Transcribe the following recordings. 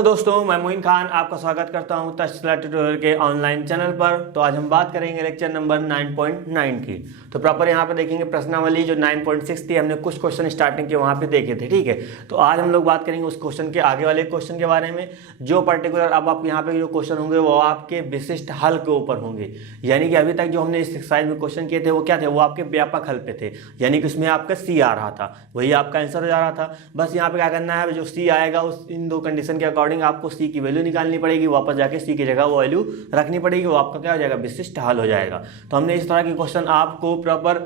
Hello दोस्तों, मैं मोइन खान आपका स्वागत करता हूं तक्षशिला ट्यूटोरियल के ऑनलाइन चैनल पर। तो आज हम बात करेंगे लेक्चर नंबर 9.9 की। तो प्रॉपर यहां पर देखेंगे प्रश्नावली जो 9.6 थी, हमने कुछ क्वेश्चन स्टार्टिंग के वहां पे देखे थे। ठीक है, तो आज हम लोग बात करेंगे उस क्वेश्चन के आगे वाले क्वेश्चन के बारे में, जो पर्टिकुलर अब आप यहाँ पे जो क्वेश्चन होंगे वो आपके विशिष्ट हल के ऊपर होंगे। यानी कि अभी तक जो हमने इस एक्सरसाइज में क्वेश्चन किए थे वो क्या थे, वो आपके व्यापक हल पे थे। यानी कि उसमें आपका सी आ रहा था, वही आपका आंसर हो जा रहा था। बस यहाँ पे क्या करना है, जो सी आएगा उस इन दो कंडीशन के अकॉर्डिंग आपको सी की वैल्यू निकालनी पड़ेगी, वापस जाके सी की जगह वो वैल्यू रखनी पड़ेगी, वो आपका क्या हो जाएगा, विशिष्ट हल हो जाएगा। तो हमने इस तरह के क्वेश्चन आपको प्रॉपर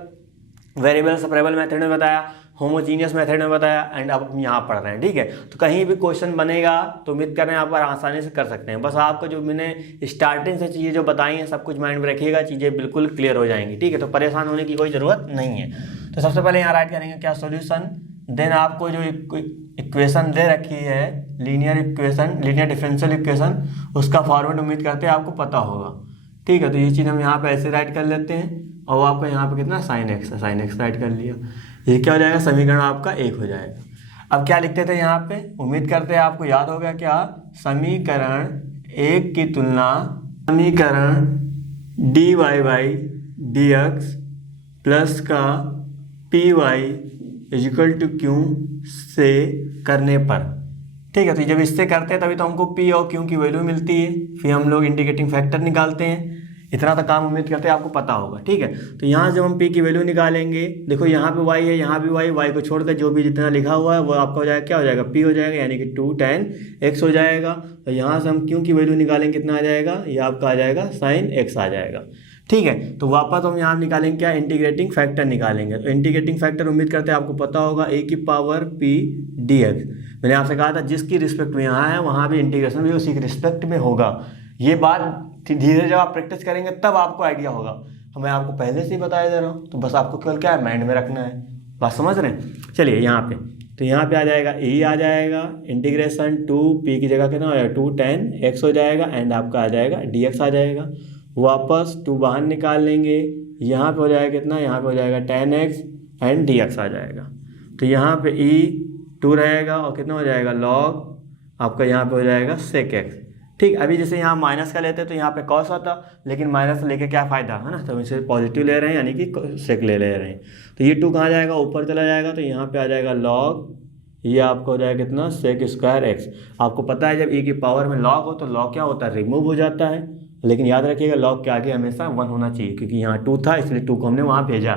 वेरिएबल सेपरेबल मेथड में बताया, होमोजीनियस मेथड में बताया, एंड अब हम यहाँ पढ़ रहे हैं। ठीक है, तो कहीं भी क्वेश्चन बनेगा तो उम्मीद कर रहे हैं आप आसानी से कर सकते हैं। बस आपको जो मैंने स्टार्टिंग से चीज़ें जो बताई हैं सब कुछ माइंड में रखिएगा, चीज़ें बिल्कुल क्लियर हो जाएंगी। ठीक है, तो परेशान होने की कोई ज़रूरत नहीं है। तो सबसे पहले यहाँ राइट करेंगे क्या, सोल्यूशन। देन आपको जो इक्वेशन दे रखी है, linear equation, linear differential equation, उसका फॉर्मेट उम्मीद करते हैं आपको पता होगा। ठीक है, तो ये चीज़ हम यहाँ पे ऐसे राइट कर लेते हैं, और आपको यहाँ पे कितना साइन एक्स राइट कर लिया। ये क्या हो जाएगा, समीकरण आपका एक हो जाएगा। अब क्या लिखते थे यहाँ पे, उम्मीद करते हैं आपको याद होगा क्या, समीकरण एक की तुलना समीकरण dy by D X plus का P Y equal to Q से करने पर। ठीक है, तो जब इससे करते हैं तभी तो हमको पी और क्यू की वैल्यू मिलती है, फिर हम लोग इंटीग्रेटिंग फैक्टर निकालते हैं। इतना तो काम उम्मीद करते हैं आपको पता होगा। ठीक है, तो यहाँ जब हम पी की वैल्यू निकालेंगे, देखो यहाँ पे वाई है, यहाँ भी वाई को छोड़कर जो भी जितना लिखा हुआ है वो आपका हो जाएगा, क्या हो जाएगा, पी हो जाएगा, यानी कि 2 tan x हो जाएगा। तो यहाँ से हम क्यू की वैल्यू निकालेंगे, कितना आ जाएगा, ये आपका आ जाएगा साइन x आ जाएगा। ठीक है, तो वापस हम यहाँ निकालेंगे क्या, इंटीग्रेटिंग फैक्टर निकालेंगे। तो इंटीग्रेटिंग फैक्टर उम्मीद करते हैं आपको पता होगा, ए की पावर पी डी एक्स। मैंने आपसे कहा था जिसकी रिस्पेक्ट में यहाँ है वहाँ भी इंटीग्रेशन भी उसी के रिस्पेक्ट में होगा। ये बात धीरे जब आप प्रैक्टिस करेंगे तब आपको आइडिया होगा, तो मैं आपको पहले से ही बताया दे रहा हूँ। तो बस आपको केवल क्या है, माइंड में रखना है। बात समझ रहे हैं। चलिए यहाँ पे, तो यहाँ पे आ जाएगा ए आ जाएगा, इंटीग्रेशन 2 पी की जगह कितना हो जाएगा, 2 tan x हो जाएगा, एंड आपका आ जाएगा डी एक्स आ जाएगा। वापस 2 बाहर निकाल लेंगे, यहाँ पे हो जाएगा कितना, यहाँ पे हो जाएगा tan x and D X आ जाएगा। तो यहाँ पे e 2 रहेगा और कितना हो जाएगा, log आपका यहाँ पे हो जाएगा sec x। ठीक, अभी जैसे यहाँ माइनस का लेते हैं तो यहाँ पे कॉस आता, लेकिन माइनस लेके क्या फ़ायदा है ना, तो इसे पॉजिटिव ले रहे हैं, यानी कि सेक ले रहे हैं। तो ये 2 कहाँ जाएगा, ऊपर चला जाएगा, तो यहाँ पे आ जाएगा log, ये आपको हो जाएगा कितना, सेक स्क्वायर एक्स। आपको पता है जब e की पावर में log हो तो log क्या होता है, रिमूव हो जाता है। लेकिन याद रखिएगा log के आगे हमेशा 1 होना चाहिए, क्योंकि यहाँ 2 था इसलिए 2 को हमने वहाँ भेजा।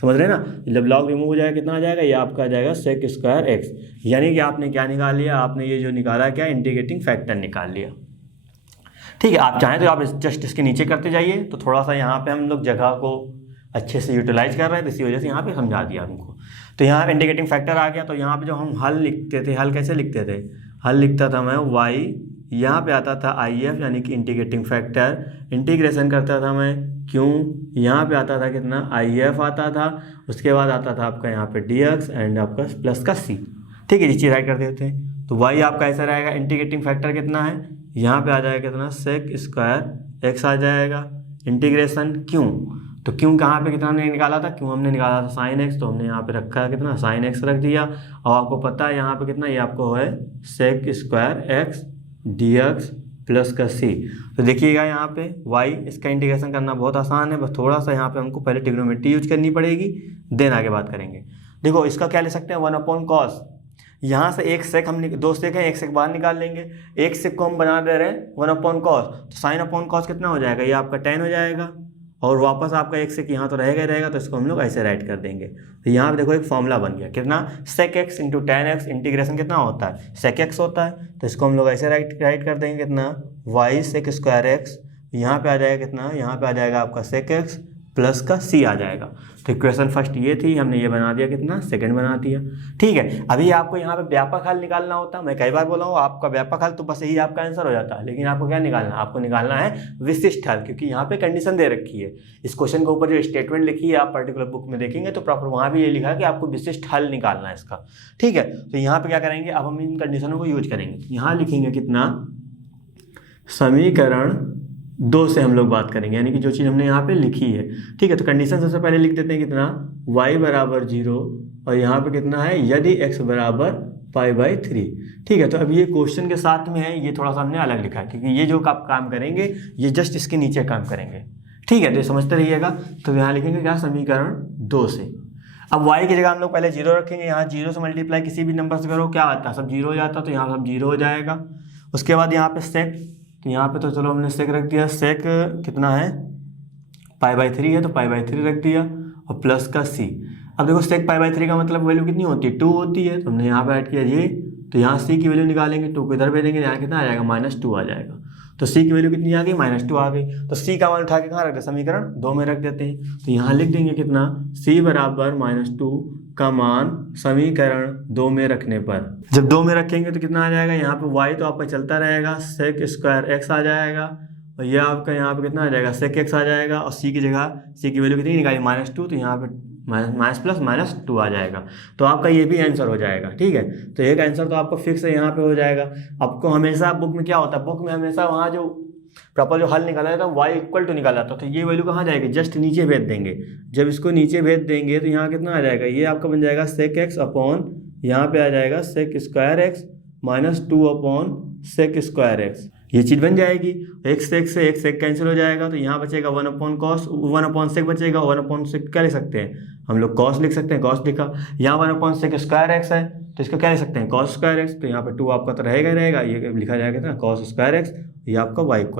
समझ रहे हैं ना, जब log रिमूव हो जाएगा कितना आ जाएगा, ये आपका आ जाएगा सेक स्क्वायर एक्स। यानी कि आपने क्या निकाल लिया, आपने ये जो निकाला क्या, इंटीग्रेटिंग फैक्टर निकाल लिया। ठीक है, आप चाहें तो आप जस्ट इसके नीचे करते जाइए। तो थोड़ा सा यहाँ पे हम लोग जगह को अच्छे से यूटिलाइज कर रहे हैं, तो इसी वजह से यहाँ पे समझा दिया हमको। तो यहाँ इंटीग्रेटिंग फैक्टर आ गया। तो यहाँ पे जो हम हल लिखते थे, हल कैसे लिखते थे, हल लिखता था मैं y, यहाँ पे आता था IF यानी कि इंटीग्रेटिंग फैक्टर, इंटीग्रेशन करता था मैं q, यहाँ पे आता था कितना, IF आता था, उसके बाद आता था आपका यहाँ पे dx एंड आपका प्लस का c। ठीक है, ये चीज़ राइट कर देते हैं। तो y आपका ऐसा रहेगा, इंटीग्रेटिंग फैक्टर कितना है, यहाँ पे आ जाएगा कितना, सेक स्क्वायर एक्स आ जाएगा, इंटीग्रेशन क्यू। तो क्यू कहाँ पे कितना हमने निकाला था, क्यू हमने निकाला था साइन एक्स, तो हमने यहाँ पे रखा है कितना, साइन एक्स रख दिया। और आपको पता है यहाँ पे कितना, ये आपको है sec square x D X plus का सी। तो देखिएगा यहाँ पे y, इसका इंटीग्रेशन करना बहुत आसान है, बस थोड़ा सा यहाँ पे हमको पहले ट्रिग्नोमेट्री यूज करनी पड़ेगी, देन आगे बात करेंगे। देखो इसका क्या ले सकते हैं, 1/cos, यहाँ से एक सेक हम 2 सेक है, एक सेक बाहर निकाल लेंगे, एक सेक को हम बना दे रहे हैं 1/cos, तो sin/cos कितना हो जाएगा, ये आपका tan हो जाएगा, और वापस आपका एक सेक यहाँ तो रहेगा ही रहेगा, तो इसको हम लोग ऐसे राइट कर देंगे। तो यहाँ पे देखो एक फॉर्मूला बन गया, कितना, sec x into tan x, integration कितना होता है, sec x होता है, तो इसको हम लोग ऐसे राइट कर देंगे, कितना, y sec स्क्वायर x, यहाँ पे आ जाएगा कितना, यहाँ पे आ जाएगा आपका sec x प्लस का c आ जाएगा। तो इक्वेशन फर्स्ट ये थी, हमने ये बना दिया, कितना, सेकंड बना दिया। ठीक है, अभी आपको यहाँ पे व्यापक हल निकालना होता है। मैं कई बार बोला हूँ आपका व्यापक हल तो बस यही आपका आंसर हो जाता है, लेकिन आपको क्या निकालना है, आपको निकालना है विशिष्ट हल, क्योंकि यहाँ पे कंडीशन दे रखी है। इस क्वेश्चन के ऊपर जो स्टेटमेंट लिखी है आप पर्टिकुलर बुक में देखेंगे तो प्रॉपर वहाँ भी ये लिखा है कि आपको विशिष्ट हल निकालना है इसका। ठीक है, तो यहाँ पे क्या करेंगे, अब हम इन कंडीशनों को यूज करेंगे। यहाँ लिखेंगे कितना, समीकरण 2 से हम लोग बात करेंगे, यानी कि जो चीज़ हमने यहाँ पे लिखी है। ठीक है, तो कंडीशन सबसे पहले लिख देते हैं, कितना, y बराबर 0, और यहाँ पे कितना है, यदि x बराबर π/3। ठीक है, तो अब ये क्वेश्चन के साथ में है, ये थोड़ा सा हमने अलग लिखा है क्योंकि ये जो आप काम करेंगे ये जस्ट इसके नीचे काम करेंगे। ठीक है, तो ये समझते रहिएगा। तो यहाँ लिखेंगे क्या, समीकरण 2 से। अब y की जगह हम लोग पहले 0 रखेंगे, यहाँ 0 से मल्टीप्लाई किसी भी नंबर से करो क्या आता है, सब 0 हो जाता है, तो यहाँ सब 0 हो जाएगा। उसके बाद यहाँ पे सेक, तो यहाँ पे तो चलो हमने सेक रख दिया, सेक कितना है π/3 है तो π/3 रख दिया, और प्लस का c। अब देखो सेक π/3 का मतलब वैल्यू कितनी होती है, 2 होती है, तो हमने यहाँ पे ऐड किया ये, तो यहाँ c की वैल्यू निकालेंगे, 2 को इधर भेजेंगे, यहाँ कितना आ जाएगा -2 आ जाएगा। तो c की वैल्यू कितनी आ गई, -2 आ गई। तो c का मान उठा के कहाँ रख दे, समीकरण 2 में रख देते हैं। तो यहाँ लिख देंगे कितना, c बराबर -2 का मान समीकरण 2 में रखने पर, जब 2 में रखेंगे तो कितना आ जाएगा, यहाँ पे y तो आपका चलता रहेगा, सेक स्क्वायर x आ जाएगा, और ये आपका यहाँ पे कितना आ जाएगा, सेक x आ जाएगा, और c की जगह c की वैल्यू कितनी निकाली, -2, तो यहाँ पे माइनस प्लस -2 आ जाएगा। तो आपका ये भी आंसर हो जाएगा। ठीक है, तो एक आंसर तो आपको फिक्स है यहाँ पे हो जाएगा। आपको हमेशा बुक में क्या होता है, बुक में हमेशा वहाँ जो प्रॉपर जो हल निकाला जाता है y = निकाला जाता है, तो ये वैल्यू कहाँ जाएगी, जस्ट नीचे भेज देंगे। जब इसको नीचे भेज देंगे तो यहाँ कितना आ जाएगा, ये आपका बन जाएगा सेक x अपॉन, यहाँ पे आ जाएगा sec square x -2 upon sec square x, ये चीज़ बन जाएगी। एक सेक कैंसिल हो जाएगा, तो यहाँ बचेगा 1 अपॉन कॉस, 1 अपॉन सेक बचेगा, 1 अपॉन सेक क्या लिख सकते हैं हम लोग, कॉस लिख सकते हैं, कॉस लिखा। यहाँ 1 अपॉन सेक स्क्वायर एक्स है, तो इसका क्या लिख सकते हैं, कॉस स्क्वायर एक्स। तो यहाँ पर 2 आपका तो रहेगा ही रहेगा, ये लिखा जाएगा ना कॉस स्क्वायर एक्स, ये आपका y =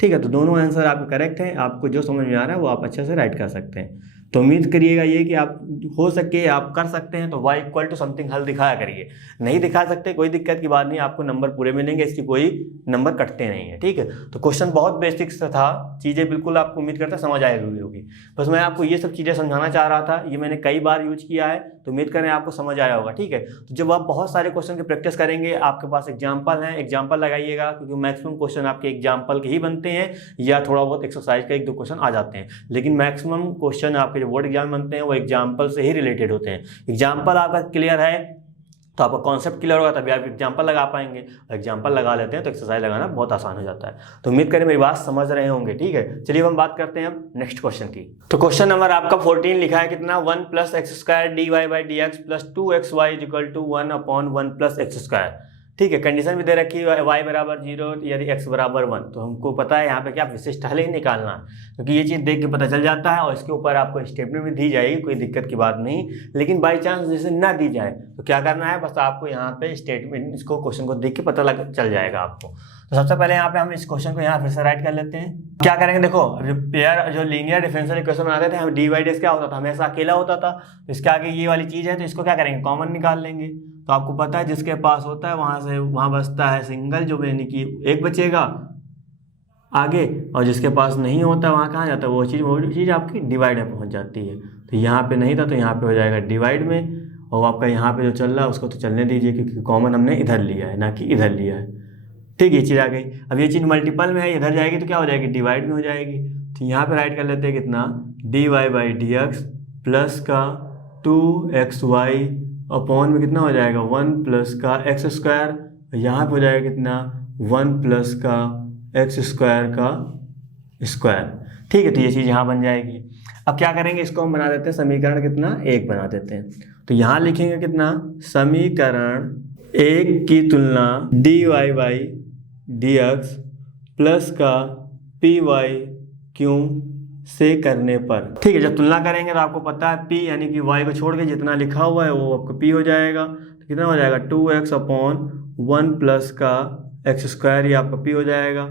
ठीक है। तो दोनों आंसर आपके करेक्ट हैं, आपको जो समझ में आ रहा है वो आप अच्छे से राइट कर सकते हैं। तो उम्मीद करिएगा ये कि आप हो सके आप कर सकते हैं, तो y = समथिंग हल दिखाया करिए। नहीं दिखा सकते कोई दिक्कत की बात नहीं, आपको नंबर पूरे मिलेंगे, इसकी कोई नंबर कटते नहीं है। ठीक है, तो क्वेश्चन बहुत बेसिक सा था, चीज़ें बिल्कुल आपको उम्मीद करता समझ आई हुई होगी। बस मैं आपको ये सब चीज़ें समझाना चाह रहा था, ये मैंने कई बार यूज किया है, तो उम्मीद करें आपको समझ आया होगा। ठीक है, तो जब आप बहुत सारे क्वेश्चन की प्रैक्टिस करेंगे, आपके पास एग्जाम्पल हैं, एग्जाम्पल लगाइएगा, क्योंकि मैक्सिमम क्वेश्चन आपके एग्जाम्पल के ही बनते हैं, या थोड़ा बहुत एक्सरसाइज का 1-2 क्वेश्चन आ जाते हैं, लेकिन मैक्सिमम क्वेश्चन आपके जो बोर्ड एग्जाम बनते हैं वो एग्जाम्पल से ही रिलेटेड होते हैं। एग्जाम्पल आपका क्लियर है तो आपका कॉन्सेप्ट क्लियर होगा, तभी आप एग्जाम्पल लगा पाएंगे, और एग्जाम्पल लगा लेते हैं तो एक्सरसाइज लगाना बहुत आसान हो जाता है। तो उम्मीद करें मेरी बात समझ रहे होंगे। ठीक है, चलिए हम बात करते हैं अब नेक्स्ट क्वेश्चन की। तो क्वेश्चन नंबर आपका 14 लिखा है कितना, 1 + x² dy/dx + 2xy = 1 upon 1 + x²। ठीक है, कंडीशन भी दे रखी है y = 0 यदि x = 1। तो हमको पता है यहाँ पे क्या विशिष्ट हल ही निकालना है, क्योंकि ये चीज़ देख के पता चल जाता है, और इसके ऊपर आपको स्टेटमेंट भी दी जाएगी, कोई दिक्कत की बात नहीं। लेकिन बाई चांस जैसे ना दी जाए तो क्या करना है, बस आपको यहाँ पे स्टेटमेंट, इसको क्वेश्चन को देख के पता चल जाएगा आपको। तो सबसे पहले यहाँ पे हम इस क्वेश्चन को यहाँ फिर से राइट कर लेते हैं। क्या करेंगे, देखो जो लीनियर डिफरेंशियल इक्वेशन बनाते थे हम, dy/dx क्या होता था, हमेशा अकेला होता था। तो इसके आगे ये वाली चीज़ है, तो इसको क्या करेंगे, कॉमन निकाल लेंगे। तो आपको पता है जिसके पास होता है वहाँ से वहाँ बचता है सिंगल, जो यानी कि 1 बचेगा आगे, और जिसके पास नहीं होता वहाँ कहाँ जाता है, वो चीज़ आपकी डिवाइड में पहुँच जाती है। तो यहाँ पे नहीं था तो यहाँ पे हो जाएगा डिवाइड में, और आपका यहाँ पे जो चल रहा है उसको तो चलने दीजिए, क्योंकि कॉमन हमने इधर लिया है ना कि इधर लिया है। ठीक, ये चीज़ आ गई। अब ये चीज़ मल्टीपल में है, इधर जाएगी तो क्या हो जाएगी, डिवाइड में हो जाएगी। तो यहाँ पे राइट कर लेते हैं कितना, dy/dx प्लस का 2xy अपॉन में कितना हो जाएगा 1 प्लस का x²। यहाँ पे हो जाएगा कितना 1 प्लस का x² का स्क्वायर। ठीक है, तो ये चीज़ यहाँ बन जाएगी। अब क्या करेंगे, इसको हम बना देते हैं समीकरण कितना 1 बना देते हैं। तो यहाँ लिखेंगे कितना, समीकरण 1 की तुलना dy/dx प्लस का py/q से करने पर। ठीक है, जब तुलना करेंगे तो आपको पता है p यानी कि y को छोड़ के जितना लिखा हुआ है वो आपका p हो जाएगा। तो कितना हो जाएगा 2x अपॉन 1 प्लस का x², ये आपका p हो जाएगा।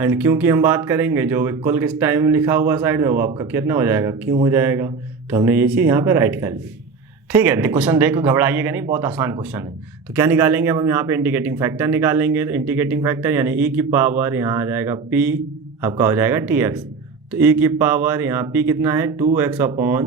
एंड q की हम बात करेंगे, जो इक्वल किस टाइम लिखा हुआ साइड में वो आपका कितना हो जाएगा, q हो जाएगा। तो हमने ये चीज़ यहाँ पे राइट कर ली। ठीक है, क्वेश्चन देखो घबराइएगा नहीं, बहुत आसान क्वेश्चन है। तो क्या निकालेंगे, अब हम यहाँ पे इंटीग्रेटिंग फैक्टर निकालेंगे। तो इंटीग्रेटिंग फैक्टर यानी e की पावर यहाँ आ जाएगा p, आपका हो जाएगा tx। तो e की पावर यहाँ p कितना है 2x अपॉन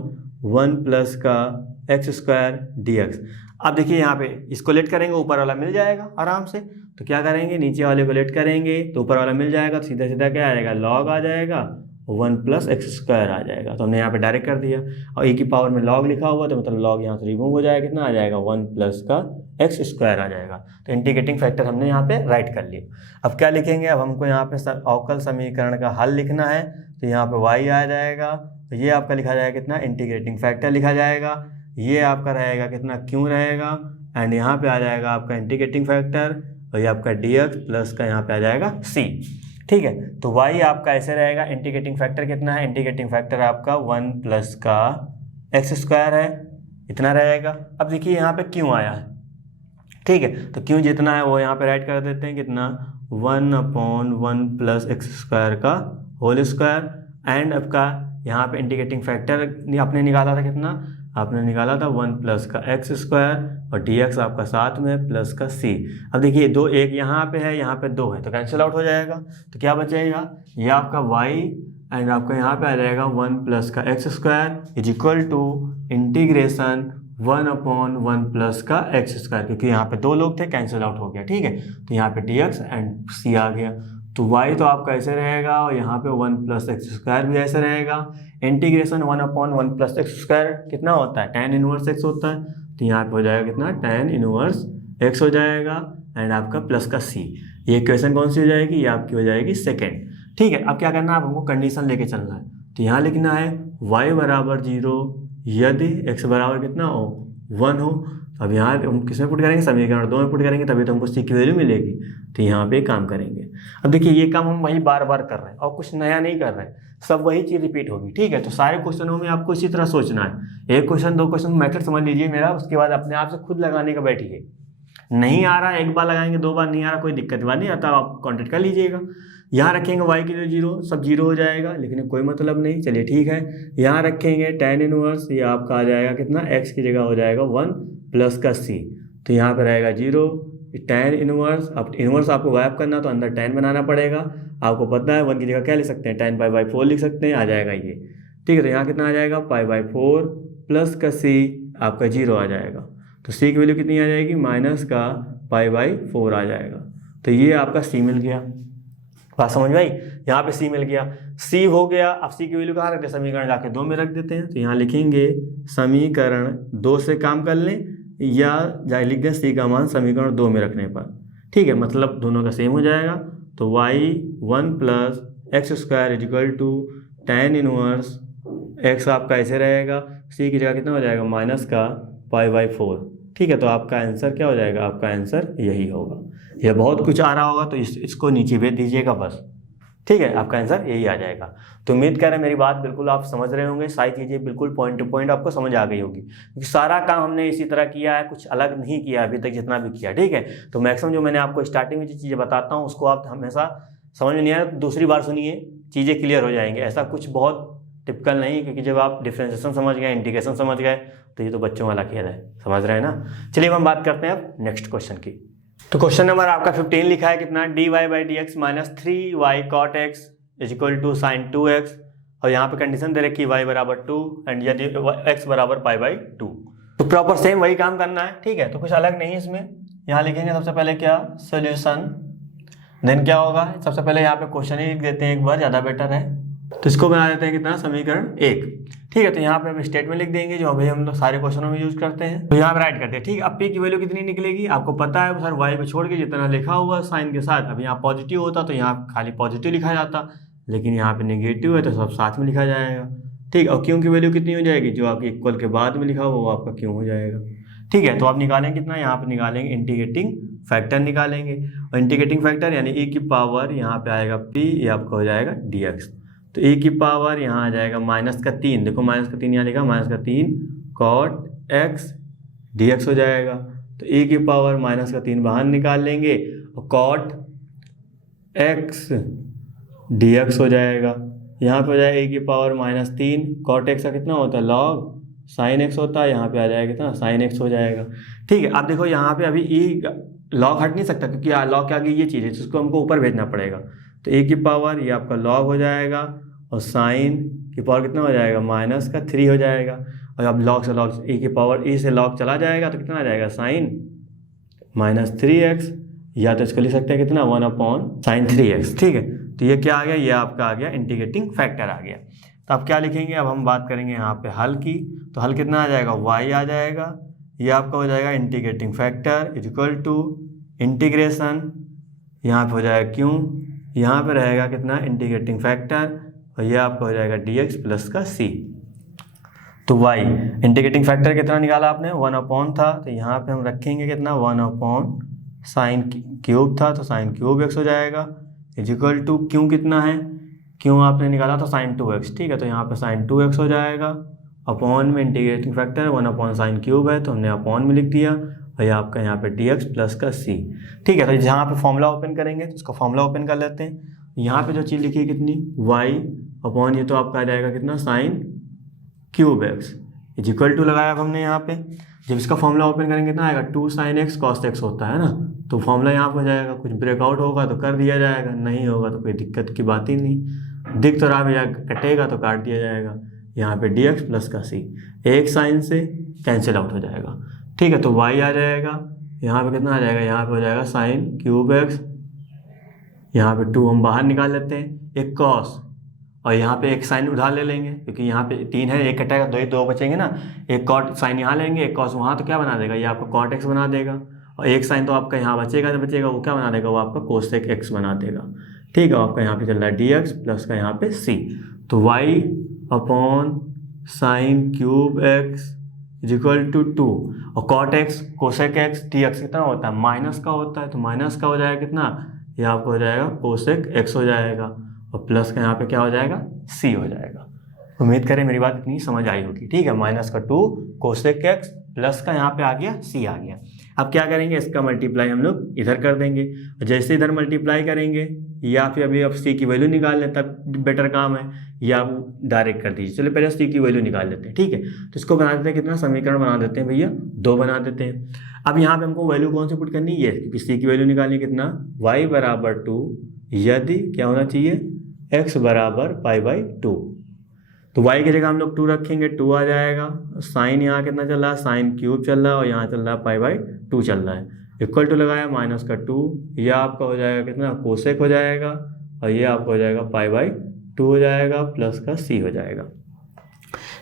1 प्लस का x² dx। अब देखिए यहाँ पे इसको लेट करेंगे, ऊपर वाला मिल जाएगा आराम से। तो क्या करेंगे, नीचे वाले को लेट करेंगे तो ऊपर वाला मिल जाएगा, तो सीधा सीधा क्या आ जाएगा, लॉग आ जाएगा, 1 प्लस x² आ जाएगा। तो हमने यहाँ पे डायरेक्ट कर दिया, और e की पावर में लॉग लिखा हुआ तो मतलब लॉग यहाँ से रिमूव हो जाएगा, कितना आ जाएगा 1 प्लस का x² आ जाएगा। तो इंटीग्रेटिंग फैक्टर हमने यहाँ पे राइट कर लिया। अब क्या लिखेंगे, अब हमको यहाँ पे अवकल समीकरण का हल लिखना है। तो यहाँ पे y आ जाएगा, तो ये आपका लिखा जाएगा कितना, इंटीग्रेटिंग फैक्टर लिखा जाएगा। ये आपका रहेगा कितना, q रहेगा, एंड यहाँ पे आ जाएगा आपका इंटीग्रेटिंग फैक्टर और ये आपका dx प्लस का यहाँ पे आ जाएगा c। ठीक है, तो y आपका ऐसे रहेगा, इंटीग्रेटिंग फैक्टर कितना है, इंटीग्रेटिंग फैक्टर आपका 1 प्लस का एक्स स्क्वायर है, इतना रहेगा। अब देखिए यहाँ पे क्यों आया है, ठीक है, तो क्यों जितना है वो यहाँ पे राइट कर देते हैं, कितना 1/1 प्लस एक्स स्क्वायर का होल स्क्वायर एंड आपका यहाँ पे इंटीग्रेटिंग फैक्टर आपने निकाला था कितना, आपने निकाला था 1 प्लस का एक्स स्क्वायर और dx आपका साथ में प्लस का c। अब देखिए दो, एक यहाँ पे है, यहाँ पे 2 है, तो कैंसिल आउट हो जाएगा, तो क्या बचेगा, ये आपका y एंड आपका यहाँ पे आ जाएगा 1 प्लस का x square is equal to integration 1/1 plus का एक्स स्क्वायर, क्योंकि यहाँ पे 2 लोग थे, कैंसिल आउट हो गया। ठीक है, तो यहाँ पे dx एंड c आ गया, तो y तो आपका ऐसे रहेगा और यहाँ पे 1 प्लस एक्स स्क्वायर भी ऐसे रहेगा। इंटीग्रेशन 1/1 प्लस एक्स स्क्वायर कितना होता है, tan इनवर्स x होता है, तो यहाँ पे हो जाएगा कितना, tan इनवर्स x हो जाएगा एंड आपका प्लस का c। ये इक्वेशन कौन सी हो जाएगी, ये आपकी हो जाएगी सेकेंड। ठीक है, अब क्या करना है, अब हमको कंडीशन लेके चलना है, तो यहाँ लिखना है y बराबर 0 यदि x बराबर कितना हो, 1 हो। अब यहाँ हम किस में पुट करेंगे, समीकरण 2 में पुट करेंगे, तभी तो हमको c की वैल्यू मिलेगी, तो यहाँ पे काम करेंगे। अब देखिए ये काम हम वही बार बार कर रहे हैं और कुछ नया नहीं कर रहे हैं, सब वही चीज़ रिपीट होगी। ठीक है, तो सारे क्वेश्चनों में आपको इसी तरह सोचना है, एक क्वेश्चन 2 क्वेश्चन मेथड समझ लीजिए मेरा, उसके बाद अपने आप से खुद लगाने का बैठिए। नहीं आ रहा एक बार लगाएंगे, 2 बार नहीं आ रहा, कोई दिक्कत बात नहीं आता, आप कॉन्टेक्ट कर लीजिएगा। यहाँ रखेंगे y की वैल्यू 0, सब 0 हो जाएगा, लेकिन कोई मतलब नहीं, चलिए ठीक है। यहाँ रखेंगे tan इनवर्स, ये आपका आ जाएगा कितना, x की जगह हो जाएगा 1 प्लस का c, तो यहाँ पर रहेगा 0 tan इनवर्स। अब इनवर्स आपको गायब करना तो अंदर tan बनाना पड़ेगा, आपको पता है 1 की जगह क्या लिख सकते हैं, tan π/4 लिख सकते हैं, आ जाएगा ये। ठीक है, तो यहाँ कितना आ जाएगा, π/4 प्लस का c आपका 0 आ जाएगा, तो c की वैल्यू कितनी आ जाएगी, माइनस का π/4 आ जाएगा, तो ये आपका c मिल गया। बात समझ में आई, यहाँ पे c मिल गया, c हो गया। अब c की वैल्यू कहाँ रखते हैं, समीकरण जाके 2 में रख देते हैं, तो यहाँ लिखेंगे समीकरण 2 से काम कर लें या जाए लिख दें c का मान समीकरण 2 में रखने पर। ठीक है, मतलब दोनों का सेम हो जाएगा, तो y 1 plus x square is equal to tan inverse x आपका ऐसे रहेगा, c की जगह कितना हो जाएगा, माइनस का π/4। ठीक है, तो आपका आंसर क्या हो जाएगा, आपका आंसर यही होगा। यह बहुत कुछ आ रहा होगा तो इसको नीचे भेज दीजिएगा बस। ठीक है, आपका आंसर यही आ जाएगा। तो उम्मीद कर रहे हैं मेरी बात बिल्कुल आप समझ रहे होंगे, सारी चीज़ें बिल्कुल पॉइंट टू पॉइंट आपको समझ आ गई होगी, क्योंकि सारा काम हमने इसी तरह किया है, कुछ अलग नहीं किया अभी तक जितना भी किया। ठीक है, तो मैक्सिमम जो मैंने आपको स्टार्टिंग में जो चीज़ें बताता हूँ उसको आप हमेशा समझ में नहीं आया तो दूसरी बार सुनिए, चीज़ें क्लियर हो जाएंगी। ऐसा कुछ बहुत टिपिकल नहीं, क्योंकि जब आप डिफरेंशिएशन समझ गए, इंटीग्रेशन समझ गए, तो ये तो बच्चों वाला खेल है, समझ रहे हैं ना। चलिए हम बात करते हैं अब नेक्स्ट क्वेश्चन की। तो क्वेश्चन नंबर आपका 15 लिखा है कितना, dy/dx minus 3y cot x is equal to sine 2x, और यहाँ पे कंडीशन दे रखी y बराबर 2 एंड यदि x बराबर π/2। तो प्रॉपर सेम वही काम करना है। ठीक है, तो कुछ अलग नहीं इसमें। यहाँ लिखेंगे सबसे पहले क्या, सोल्यूशन, देन क्या होगा, सबसे पहले यहाँ पे क्वेश्चन ही लिख देते हैं एक बार, ज़्यादा बेटर है। तो इसको बना देते हैं कितना, समीकरण 1। ठीक है, तो यहाँ पे हम स्टेटमेंट लिख देंगे जो अभी हम लोग सारे क्वेश्चनों में यूज करते हैं, तो यहाँ पे राइट करते हैं। ठीक है, अब p की वैल्यू कितनी निकलेगी आपको पता है सर, y को छोड़ के जितना लिखा हुआ साइन के साथ, अब यहाँ पॉजिटिव होता तो यहाँ खाली पॉजिटिव लिखा जाता, लेकिन यहाँ पे नेगेटिव है तो सब साथ में लिखा जाएगा। ठीक, और क्यों की वैल्यू कितनी हो जाएगी, जो आपके इक्वल के बाद में लिखा हुआ वो आपका क्यों हो जाएगा। ठीक है, तो आप निकालेंगे कितना, यहाँ पे निकालेंगे इंटीग्रेटिंग फैक्टर निकालेंगे, और इंटीग्रेटिंग फैक्टर यानी e की पावर यहाँ पे आएगा p, ये आपका हो जाएगा dx, तो e की पावर यहाँ आ जाएगा माइनस का 3, देखो माइनस का 3 यहाँ लिखा, माइनस का 3 cot x dx हो जाएगा। तो e की पावर माइनस का 3 बाहर निकाल लेंगे और cot x dx हो जाएगा। यहाँ पे हो जाएगा e की पावर माइनस 3, cot x का कितना होता है, log साइन x होता है, यहाँ पे आ जाएगा कितना, साइन x हो जाएगा। ठीक है, अब देखो यहाँ पे अभी e log हट नहीं सकता, क्योंकि log के आगे ये चीज़ है जिसको हमको ऊपर भेजना पड़ेगा, तो e की पावर ये आपका log हो जाएगा और साइन की पावर कितना हो जाएगा, माइनस का 3 हो जाएगा। और अब log से log e की पावर e से log चला जाएगा तो कितना आ जाएगा, साइन माइनस 3x, या तो इसको लिख सकते हैं कितना, 1/sin 3x। ठीक है, तो ये क्या आ गया, ये आपका आ गया इंटीग्रेटिंग फैक्टर आ गया। तो अब क्या लिखेंगे, अब हम बात करेंगे यहाँ पे हल की, तो हल कितना आ जाएगा, y आ जाएगा, ये आपका हो जाएगा integrating factor is equal to integration, यहाँ पे हो जाएगा क्यों, यहाँ पे रहेगा कितना इंटीग्रेटिंग फैक्टर, और ये आपका हो जाएगा dx प्लस का c। तो वाई इंटीग्रेटिंग फैक्टर कितना निकाला आपने, 1 था, तो यहाँ पे हम रखेंगे कितना 1 साइन क्यूब था, तो साइन क्यूब एक्स हो जाएगा, इजिकल टू क्यों कितना है, क्यों आपने निकाला था साइन 2x, ठीक है, तो यहाँ पे साइन 2x हो जाएगा, अपॉन में इंटीग्रेटिंग फैक्टर 1 साइन क्यूब है तो हमने अपॉन में लिख दिया, और ये आपका यहाँ पे dx प्लस का c, ठीक है। तो जहाँ पे फॉर्मूला ओपन करेंगे तो उसका फॉर्मूला ओपन कर लेते हैं। यहाँ पे जो चीज़ लिखी है कितनी, y अपॉन ये तो आपका आ जाएगा कितना sine cube x, is equal to लगाया अब हमने यहाँ पे। जब इसका फॉर्मूला ओपन करेंगे कितना आएगा, 2 sin x cos x होता है ना, तो फॉर्मूला यहाँ पर हो जाएगा, कुछ ब्रेकआउट होगा तो कर दिया जाएगा, नहीं होगा तो कोई दिक्कत की बात ही नहीं, दिख तो रहा भैया कटेगा तो काट दिया जाएगा। यहाँ पे dx प्लस का c, एक साइन से कैंसिल आउट हो जाएगा, ठीक है, तो y आ जाएगा, यहाँ पे कितना आ जाएगा, यहाँ पे हो जाएगा साइन क्यूब एक्स, यहाँ पे 2 हम बाहर निकाल लेते हैं, एक कॉस, और यहाँ पे एक साइन उधार ले लेंगे क्योंकि यहाँ पे 3 है, एक कटेगा, दो बचेंगे ना, एक कॉट साइन यहाँ लेंगे, एक कॉस वहाँ, तो क्या बना देगा, ये आपका कॉट एक्स बना देगा, और एक साइन तो आपका यहाँ बचेगा, तो बचेगा वो क्या बना देगा, वो आपका कोसेक एक्स बना देगा, ठीक है। आपका यहाँ पे चल रहा है dx प्लस का यहाँ पे c, तो y upon sine cube x is equal to 2, और cot x cosec x dx कितना होता है, माइनस का होता है, तो माइनस का हो जाएगा कितना, ये आपको हो जाएगा कोसेक एक्स हो जाएगा, और प्लस का यहाँ पे क्या हो जाएगा, c हो जाएगा। उम्मीद करें मेरी बात इतनी समझ आई होगी, ठीक है। माइनस का 2 कोसेक एक्स प्लस का यहाँ पे आ गया c आ गया। अब क्या करेंगे, इसका मल्टीप्लाई हम लोग इधर कर देंगे, जैसे इधर मल्टीप्लाई करेंगे, या फिर अभी अब c की वैल्यू निकाल लें तब बेटर काम है, या डायरेक्ट कर दीजिए, चलिए पहले c की वैल्यू निकाल लेते हैं, ठीक है। तो इसको बना देते हैं, कितना समीकरण बना देते हैं भैया, 2 बना देते हैं। अब यहाँ पे हमको वैल्यू कौन सी पुट करनी है, क्योंकि c की वैल्यू निकालनी कितना, y बराबर 2 यदि क्या होना चाहिए, x बराबर π/2, तो y की जगह हम लोग 2 रखेंगे, 2 आ जाएगा, साइन यहाँ कितना चल रहा है, साइन क्यूब चल रहा है, और यहाँ चल रहा है π/2 चल रहा है, इक्वल टू लगाया माइनस का 2, यह आपका हो जाएगा कितना कोसेक हो जाएगा, और ये आपका हो जाएगा π/2 हो जाएगा, प्लस का c हो जाएगा।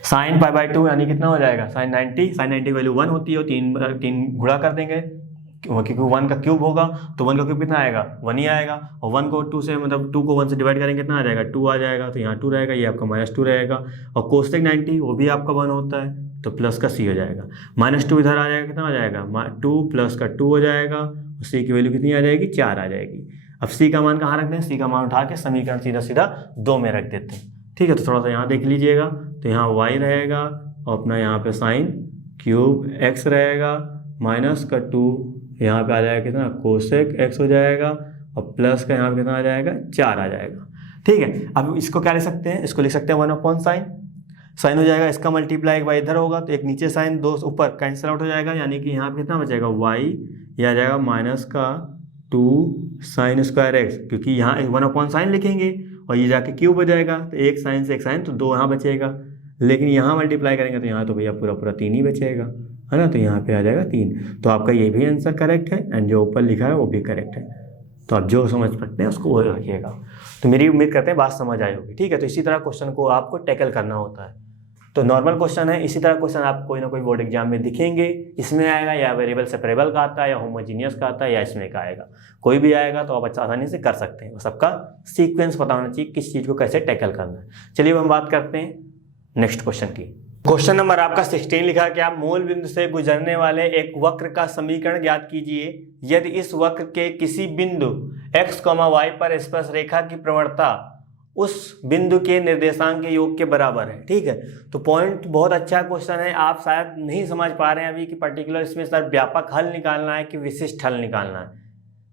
साइन π/2 यानी कितना हो जाएगा, साइन 90, साइन 90 की वैल्यू 1 होती है, 3 गुणा कर देंगे क्योंकि 1 का क्यूब होगा, तो 1 का क्यूब कितना आएगा, 1 ही आएगा, और 1 को 2 से मतलब 2 को 1 से डिवाइड करेंगे कितना आ जाएगा, 2 आ जाएगा, तो यहाँ 2 रहेगा, ये आपका -2 रहेगा, और कोसेक 90 वो भी आपका 1 होता है, तो प्लस का c हो जाएगा, -2 इधर आ जाएगा, कितना आ जाएगा 2 प्लस का 2 हो जाएगा, और c की वैल्यू कितनी आ जाएगी, 4 आ जाएगी। अब c का मान कहाँ रखते हैं, c का मान उठा के समीकरण सीधा सीधा 2 में रख देते हैं, ठीक है। तो थोड़ा सा यहाँ देख लीजिएगा, तो यहाँ y रहेगा, और अपना यहाँ पे साइन क्यूब x रहेगा, माइनस का 2 यहाँ पे आ जाएगा कितना कोसेक एक्स हो जाएगा, और प्लस का यहाँ पे कितना आ जाएगा, 4 आ जाएगा, ठीक है। अब इसको क्या लिख सकते हैं, इसको लिख सकते हैं 1 साइन, साइन हो जाएगा, इसका मल्टीप्लाई एक बार इधर होगा, तो एक नीचे साइन 2 ऊपर कैंसिल आउट हो जाएगा, यानी कि यहाँ पे कितना बचेगा y, यह आ जाएगा माइनस का 2 साइन स्क्वायर एक्स, क्योंकि यहाँ 1 साइन लिखेंगे और ये जाके क्यूब हो जाएगा, तो एक साइन से एक साइन, तो 2 यहाँ बचेगा, लेकिन यहाँ मल्टीप्लाई करेंगे तो यहाँ तो भैया पूरा 3 ही बचेगा, है ना, तो यहाँ पे आ जाएगा 3। तो आपका ये भी आंसर करेक्ट है, एंड जो ऊपर लिखा है वो भी करेक्ट है। तो आप जो समझ सकते हैं उसको वो रखिएगा। तो मेरी उम्मीद करते हैं बात समझ आई होगी, ठीक है। तो इसी तरह क्वेश्चन को आपको टैकल करना होता है। तो नॉर्मल क्वेश्चन है, इसी तरह क्वेश्चन आप कोई ना कोई बोर्ड एग्जाम में दिखेंगे, इसमें आएगा या वेरिएबल सेपरेबल का आता है, या होमोजीनियस का आता है, या इसमें का आएगा, कोई भी आएगा तो आप अच्छा आसानी से कर सकते हैं। सबका सीक्वेंस पता होना चाहिए, किस चीज़ को कैसे टैकल करना है। चलिए अब हम बात करते हैं नेक्स्ट क्वेश्चन की। क्वेश्चन नंबर आपका 16 लिखा कि आप मूल बिंदु से गुजरने वाले एक वक्र का समीकरण ज्ञात कीजिए यदि इस वक्र के किसी बिंदु x, y पर स्पर्श रेखा की प्रवणता उस बिंदु के निर्देशांक के योग के बराबर है, ठीक है। तो पॉइंट बहुत अच्छा क्वेश्चन है, आप शायद नहीं समझ पा रहे हैं अभी कि पर्टिकुलर इसमें सर व्यापक हल निकालना है कि विशिष्ट हल निकालना है,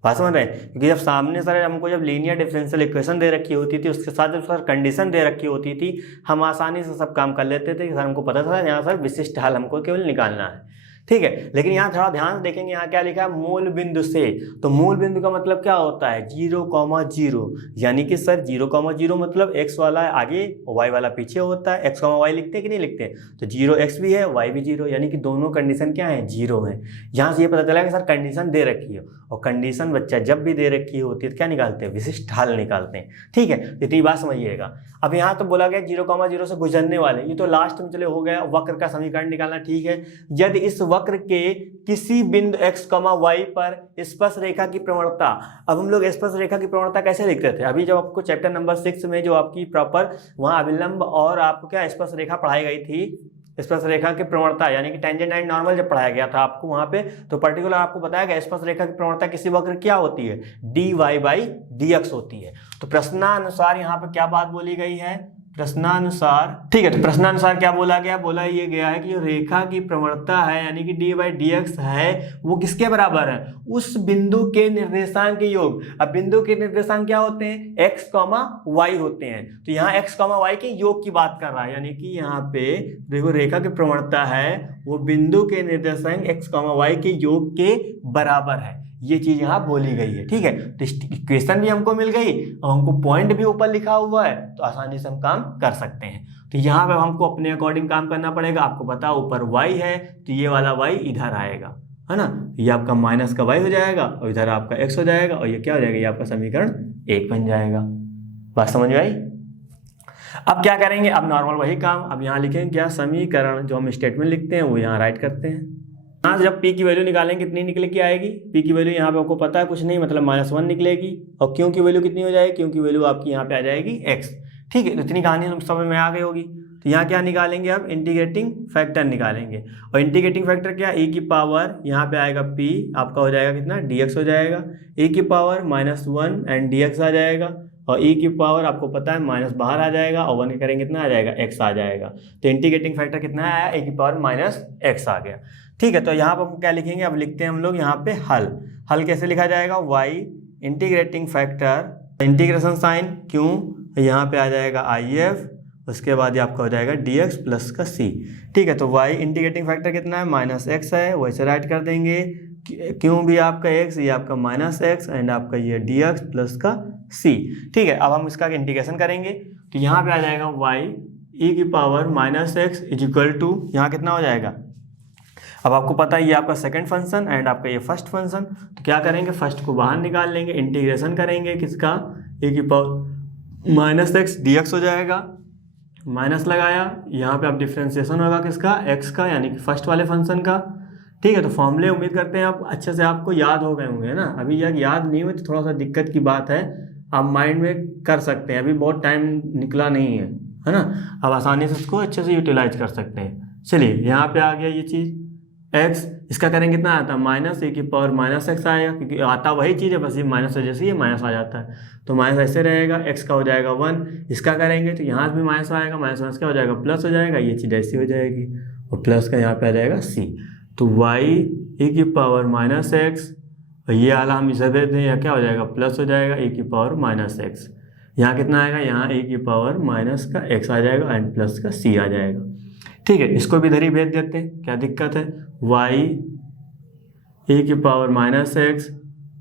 बात समझ रहे हैं। क्योंकि जब सामने सर हमको जब लीनियर डिफरेंशियल इक्वेशन दे रखी होती थी, उसके साथ जब सर कंडीशन दे रखी होती थी, हम आसानी से सब काम कर लेते थे कि सर हमको पता था यहाँ सर विशिष्ट हल हमको केवल निकालना है, ठीक है। लेकिन यहाँ थोड़ा ध्यान से देखेंगे, यहाँ क्या लिखा है, मूल बिंदु से। तो मूल बिंदु का मतलब क्या होता है, 0,0, यानी कि सर 0,0 मतलब x वाला आगे y वाला पीछे होता है। x, y लिखते हैं कि नहीं लिखते, तो 0x भी है y भी 0, यानी कि दोनों कंडीशन क्या है, 0 है। यहाँ से ये पता चला कि सर कंडीशन दे रखी है, और कंडीशन बच्चा जब भी दे रखी होती है तो क्या निकालते हैं, विशिष्ट हल निकालते हैं, ठीक है। इतनी बात समझिएगा। अब यहाँ तो बोला गया 0,0 से गुजरने वाले, ये तो लास्ट में चले हो गया, वक्र का समीकरण निकालना, ठीक है। यदि इस वक्र के किसी बिंदु x, y पर स्पर्श रेखा की प्रवणता, अब हम लोग स्पर्श रेखा की प्रवणता कैसे लिखते थे, अभी जब आपको चैप्टर नंबर 6 में जो आपकी प्रॉपर वहाँ अभिलंब और आपको क्या स्पर्श रेखा पढ़ाई गई थी, स्पर्श रेखा की प्रवणता यानी कि टेंजेंट एंड नॉर्मल जब पढ़ाया गया था आपको वहां पे, तो पर्टिकुलर आपको बताया गया स्पर्श रेखा की प्रवणता किसी वक्र क्या होती है, dy/dx होती है। तो प्रश्नानुसार यहाँ पे क्या बात बोली गई है, प्रश्नानुसार, ठीक है, तो प्रश्नानुसार क्या बोला गया, बोला ये गया है कि जो रेखा की प्रवणता है यानी कि dy/dx है वो किसके बराबर है, उस बिंदु के निर्देशांक के योग। अब बिंदु के निर्देशांक क्या होते हैं, x, y होते हैं। तो यहाँ x, y के योग की बात कर रहा है, यानी कि यहाँ पे देखो रेखा की प्रवणता है वो बिंदु के निर्देशांक x, y के योग के बराबर है, ये चीज यहाँ बोली गई है। ठीक है, तो इक्वेशन भी हमको मिल गई और हमको पॉइंट भी ऊपर लिखा हुआ है, तो आसानी से हम काम कर सकते हैं। तो यहाँ पे हमको अपने अकॉर्डिंग काम करना पड़ेगा। आपको पता ऊपर y है तो ये वाला y इधर आएगा, है ना, ये आपका माइनस का y हो जाएगा और इधर आपका x हो जाएगा और ये क्या हो जाएगा, ये आपका समीकरण 1 बन जाएगा। बात समझ में आई। अब क्या करेंगे, अब नॉर्मल वही काम, अब यहाँ लिखेंगे क्या, समीकरण जो हम स्टेटमेंट लिखते हैं वो यहाँ राइट करते हैं। यहाँ से जब p की वैल्यू निकालेंगे कितनी निकले की आएगी, p की वैल्यू यहाँ पे आपको पता है कुछ नहीं मतलब -1 निकलेगी, और q की वैल्यू कितनी हो जाएगी, q की वैल्यू आपकी यहाँ पे आ जाएगी x। ठीक है, तो इतनी कहानी समझ में आ गई होगी। तो यहाँ क्या निकालेंगे, अब इंटीग्रेटिंग फैक्टर निकालेंगे, और इंटीग्रेटिंग फैक्टर क्या, e की पावर यहाँ पे आएगा p आपका हो जाएगा कितना, dx हो जाएगा, e की पावर -1 एंड dx आ जाएगा, और e की पावर आपको पता है माइनस बाहर आ जाएगा और 1 करेंगे कितना आ जाएगा, x आ जाएगा। तो इंटीग्रेटिंग फैक्टर कितना आया, e की पावर -x आ गया। ठीक है, तो यहाँ पर हम क्या लिखेंगे, अब लिखते हैं हम लोग यहाँ पे हल कैसे लिखा जाएगा, y integrating factor integration sine क्यों, यहाँ पे आ जाएगा if, उसके बाद ये आपका हो जाएगा dx प्लस का c। ठीक है, तो y इंटीग्रेटिंग फैक्टर कितना है, -x है, वैसे राइट कर देंगे, क्यों भी आपका x, ये आपका -x एंड आपका ये dx प्लस का c। ठीक है, अब हम इसका इंटीग्रेशन करेंगे तो यहाँ पे आ जाएगा y e की power -x is equal to, यहाँ कितना हो जाएगा, अब आपको पता है ये आपका सेकंड फंक्शन एंड आपका ये फर्स्ट फंक्शन, तो क्या करेंगे, फर्स्ट को बाहर निकाल लेंगे, इंटीग्रेशन करेंगे किसका, e की पावर -x dx हो जाएगा, माइनस लगाया, यहाँ पे आप डिफ्रेंसिएशन होगा किसका, x का, यानी कि फर्स्ट वाले फंक्शन का। ठीक है, तो फॉर्मूले उम्मीद करते हैं आप अच्छे से आपको याद हो गए होंगे ना। अभी याद नहीं हुए तो थोड़ा सा दिक्कत की बात है, आप माइंड में कर सकते हैं, अभी बहुत टाइम निकला नहीं है ना, अब आसानी से उसको अच्छे से यूटिलाइज कर सकते हैं। चलिए यहाँ पे आ गया ये चीज़ x, इसका करेंगे कितना आता है, -e की पावर -x आएगा, क्योंकि आता वही चीज़ है, बस ये माइनस वजह से ये माइनस आ जाता है, तो माइनस ऐसे रहेगा, x का हो जाएगा 1, इसका करेंगे तो यहाँ भी माइनस आएगा, माइनस क्या हो जाएगा, प्लस हो जाएगा, ये चीज़ ऐसी हो जाएगी, और प्लस का यहाँ पे आ जाएगा c। तो y e की पावर -x, और ये वाला हम इसे भेज दें, या क्या हो जाएगा, प्लस हो जाएगा e की पावर -x, यहाँ कितना आएगा, यहाँ e की पावर माइनस का x आ जाएगा एंड प्लस का c आ जाएगा। ठीक है, इसको भी इधर ही भेज देते हैं, क्या दिक्कत है, y e की पावर -x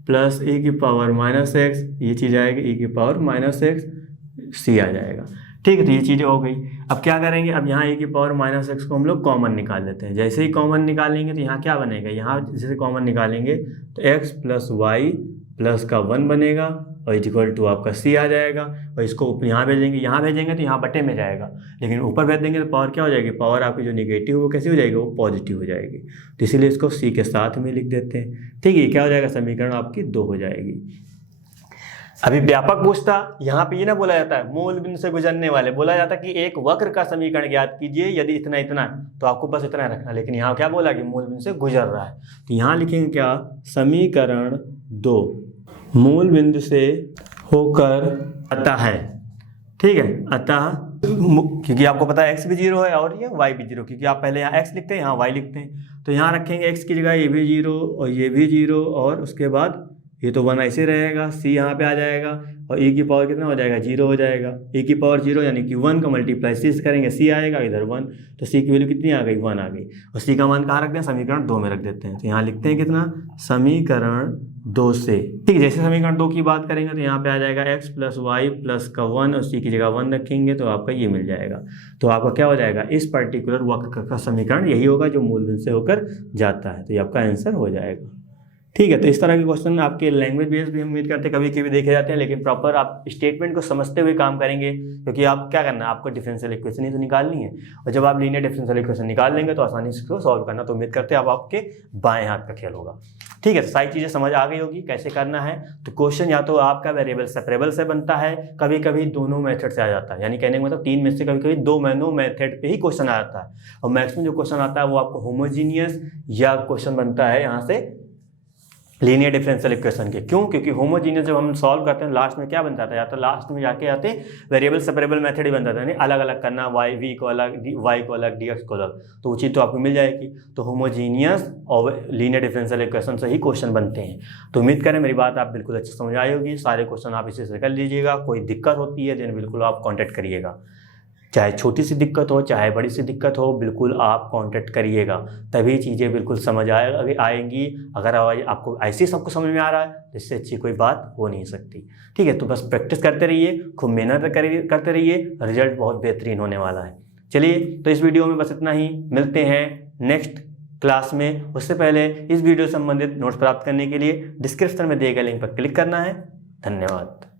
प्लस e की पावर -x, ये चीज़ आएगी e की पावर -x c आ जाएगा। ठीक है, तो ये चीज़ें हो गई। अब क्या करेंगे, अब यहाँ e की पावर -x को हम लोग कॉमन निकाल लेते हैं। जैसे ही कॉमन निकालेंगे तो यहाँ क्या बनेगा, यहाँ जैसे कॉमन निकालेंगे तो x प्लस वाई प्लस का 1 बनेगा और इक्वल टू आपका c आ जाएगा, और इसको यहाँ भेजेंगे तो यहाँ बटे में जाएगा, लेकिन ऊपर भेज देंगे तो पावर क्या हो जाएगी, पावर आपकी जो निगेटिव वो कैसी हो जाएगी, वो पॉजिटिव हो जाएगी, तो इसीलिए इसको c के साथ में लिख देते हैं। ठीक है, क्या हो जाएगा, समीकरण आपकी 2 हो जाएगी। अभी व्यापक पूछता, यहाँ पे ये ना बोला जाता है मूल बिंदु से गुजरने वाले, बोला जाता कि एक वक्र का समीकरण ज्ञात कीजिए यदि इतना इतना, तो आपको बस इतना रखना, लेकिन यहाँ क्या बोला कि मूल बिंदु से गुजर रहा है, तो यहाँ लिखेंगे क्या, समीकरण 2 मूल बिंदु से होकर आता है। ठीक है, अतः क्योंकि आपको पता है x भी 0 है और ये y भी 0, क्योंकि आप पहले यहाँ x लिखते हैं यहाँ y लिखते हैं, तो यहाँ रखेंगे x की जगह ये भी 0 और ये भी 0, और उसके बाद ये तो 1 ऐसे रहेगा, c यहाँ पे आ जाएगा, और e की पावर कितना हो जाएगा, 0 हो जाएगा, e की पावर 0 यानी कि 1 का मल्टीप्लाई c से करेंगे, c आएगा इधर 1, तो c की वैल्यू कितनी आ गई, 1 आ गई, और c का मान कहाँ रखते हैं, समीकरण 2 में रख देते हैं। तो यहाँ लिखते हैं कितना, समीकरण 2 से। ठीक है, जैसे समीकरण 2 की बात करेंगे तो यहाँ पे आ जाएगा x प्लस वाई प्लस का 1, और c की जगह 1 रखेंगे तो आपका ये मिल जाएगा। तो आपका क्या हो जाएगा, इस पर्टिकुलर वक्र का समीकरण यही होगा जो मूल बिंदु से होकर जाता है, तो ये आपका आंसर हो जाएगा। ठीक है, तो इस तरह के क्वेश्चन आपके लैंग्वेज बेस्ड भी उम्मीद करते हैं कभी कभी देखे जाते हैं, लेकिन प्रॉपर आप स्टेटमेंट को समझते हुए काम करेंगे, क्योंकि आप क्या करना है, आपको डिफरेंशियल इक्वेशन ही तो निकालनी है, और जब आप लीनियर डिफरेंशियल इक्वेशन निकाल लेंगे तो आसानी से इसको सॉल्व करना, तो उम्मीद करते हैं अब आपके बाएं हाथ का खेल होगा। ठीक है, तो सारी चीज़ें समझ आ गई होगी कैसे करना है। तो क्वेश्चन या तो आपका वेरिएबल सेपरेबल से बनता है, कभी कभी दोनों मेथड से आ जाता है, यानी कहने का मतलब 3 में से कभी कभी 2 मेथड पे ही क्वेश्चन आ जाता है, और मैक्सिमम जो क्वेश्चन आता है वो आपको होमोजीनियस या क्वेश्चन बनता है यहाँ से लीनियर डिफरेंशियल इक्वेशन के। क्यों? क्योंकि होमोजीनियस जब हम सॉल्व करते हैं लास्ट में क्या बन जाता है, या तो लास्ट में जाके आते वेरिएबल सेपरेबल मेथड ही बन जाता है, यानी अलग अलग करना, वाई वी को अलग, वाई को अलग, डी एक्स को अलग, तो वो चीज़ तो आपको मिल जाएगी। तो होमोजीनियस और लीनियर डिफरेंशियल इक्वेशन से ही क्वेश्चन बनते हैं। तो उम्मीद करें मेरी बात आप बिल्कुल अच्छी समझ आई होगी, सारे क्वेश्चन आप इसी से कर लीजिएगा। कोई दिक्कत होती है देन बिल्कुल आप कॉन्टैक्ट करिएगा, चाहे छोटी सी दिक्कत हो चाहे बड़ी सी दिक्कत हो, बिल्कुल आप कांटेक्ट करिएगा, तभी चीज़ें बिल्कुल समझ आएंगी। अगर आपको ऐसे ही सबको समझ में आ रहा है तो इससे अच्छी कोई बात हो नहीं सकती। ठीक है, तो बस प्रैक्टिस करते रहिए, खूब मेहनत करते रहिए, रिजल्ट बहुत बेहतरीन होने वाला है। चलिए, तो इस वीडियो में बस इतना ही, मिलते हैं नेक्स्ट क्लास में। उससे पहले इस वीडियो से संबंधित नोट्स प्राप्त करने के लिए डिस्क्रिप्शन में दिए गए लिंक पर क्लिक करना है। धन्यवाद।